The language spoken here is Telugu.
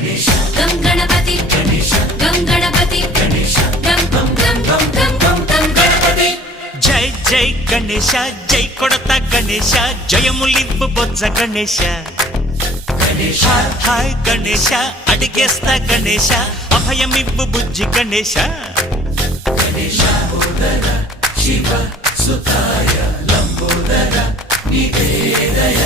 గం గణపతి గం గణపతి గం గం గం గం గం గం గణపతి. జై జై గణేశ జై కొడత గణేశ జయములివ్వు బొజ్జ గణేశ. హాయ్ గణేశ అడిగేస్తా గణేశ అభయమివ్వు బుజ్జి గణేశ. శివ సుతాయ లంబోదర నివేదయ